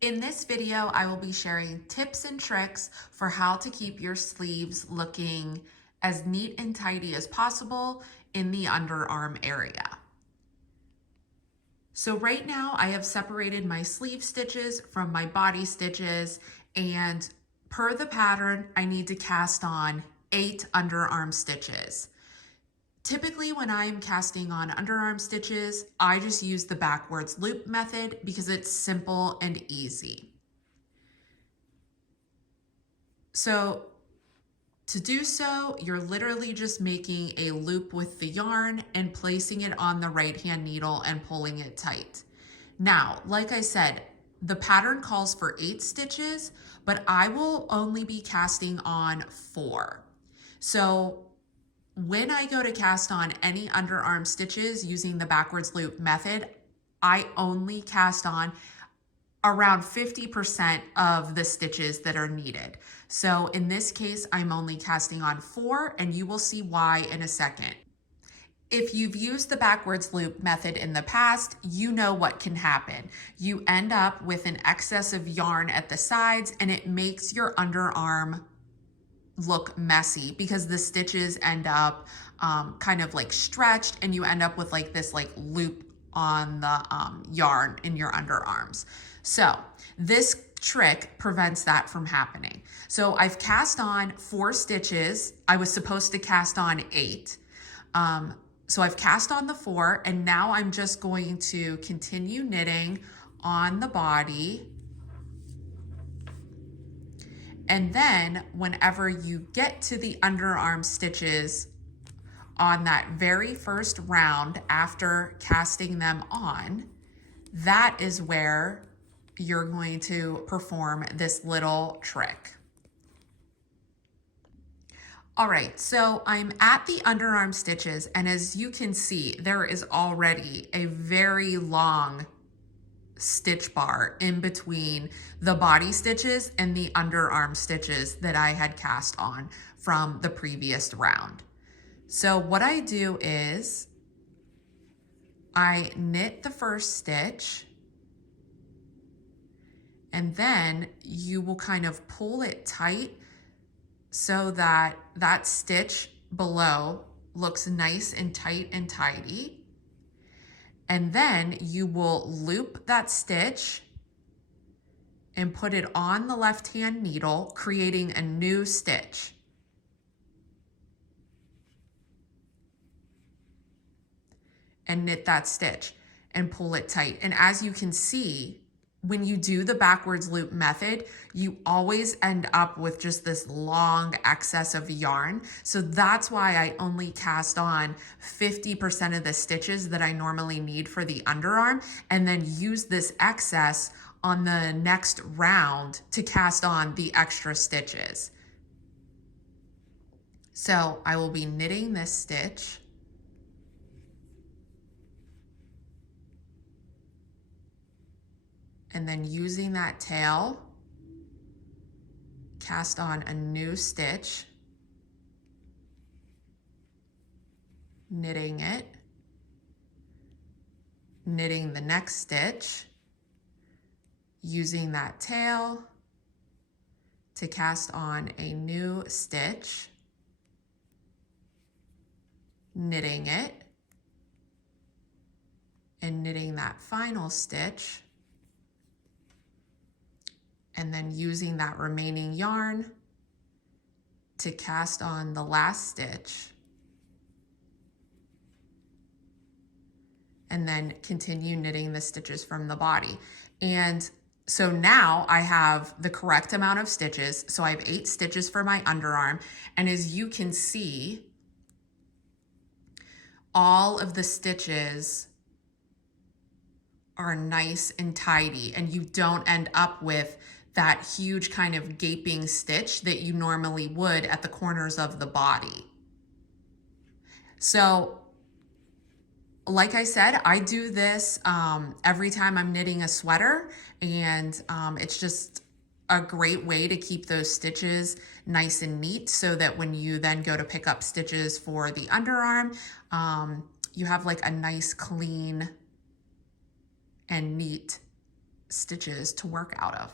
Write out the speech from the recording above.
In this video, I will be sharing tips and tricks for how to keep your sleeves looking as neat and tidy as possible in the underarm area. So right now I have separated my sleeve stitches from my body stitches, and per the pattern, I need to cast on 8 underarm stitches. Typically when I'm casting on underarm stitches, I just use the backwards loop method because it's simple and easy. So to do so, you're literally just making a loop with the yarn and placing it on the right hand needle and pulling it tight. Now, like I said, the pattern calls for 8 stitches, but I will only be casting on 4. So when I go to cast on any underarm stitches using the backwards loop method, I only cast on around 50% of the stitches that are needed. So in this case, I'm only casting on 4, and you will see why in a second. If you've used the backwards loop method in the past, you know what can happen. You end up with an excess of yarn at the sides, and it makes your underarm look messy because the stitches end up kind of like stretched, and you end up with like this like loop on the yarn in your underarms. So this trick prevents that from happening. So I've cast on 4 stitches. I was supposed to cast on 8. So I've cast on the 4, and now I'm just going to continue knitting on the body. And then whenever you get to the underarm stitches on that very first round after casting them on, that is where you're going to perform this little trick. All right, so I'm at the underarm stitches, and as you can see, there is already a very long stitch bar in between the body stitches and the underarm stitches that I had cast on from the previous round. So what I do is I knit the first stitch, and then you will kind of pull it tight so that that stitch below looks nice and tight and tidy. And then you will loop that stitch and put it on the left-hand needle, creating a new stitch. And knit that stitch and pull it tight. And as you can see, when you do the backwards loop method, you always end up with just this long excess of yarn. So that's why I only cast on 50% of the stitches that I normally need for the underarm, and then use this excess on the next round to cast on the extra stitches. So I will be knitting this stitch, and then using that tail, cast on a new stitch, knitting it, knitting the next stitch, using that tail to cast on a new stitch, knitting it, and knitting that final stitch, and then using that remaining yarn to cast on the last stitch, and then continue knitting the stitches from the body. And so now I have the correct amount of stitches. So I have 8 stitches for my underarm. And as you can see, all of the stitches are nice and tidy, and you don't end up with that huge kind of gaping stitch that you normally would at the corners of the body. So like I said, I do this every time I'm knitting a sweater, and it's just a great way to keep those stitches nice and neat, so that when you then go to pick up stitches for the underarm, you have like a nice, clean and neat stitches to work out of.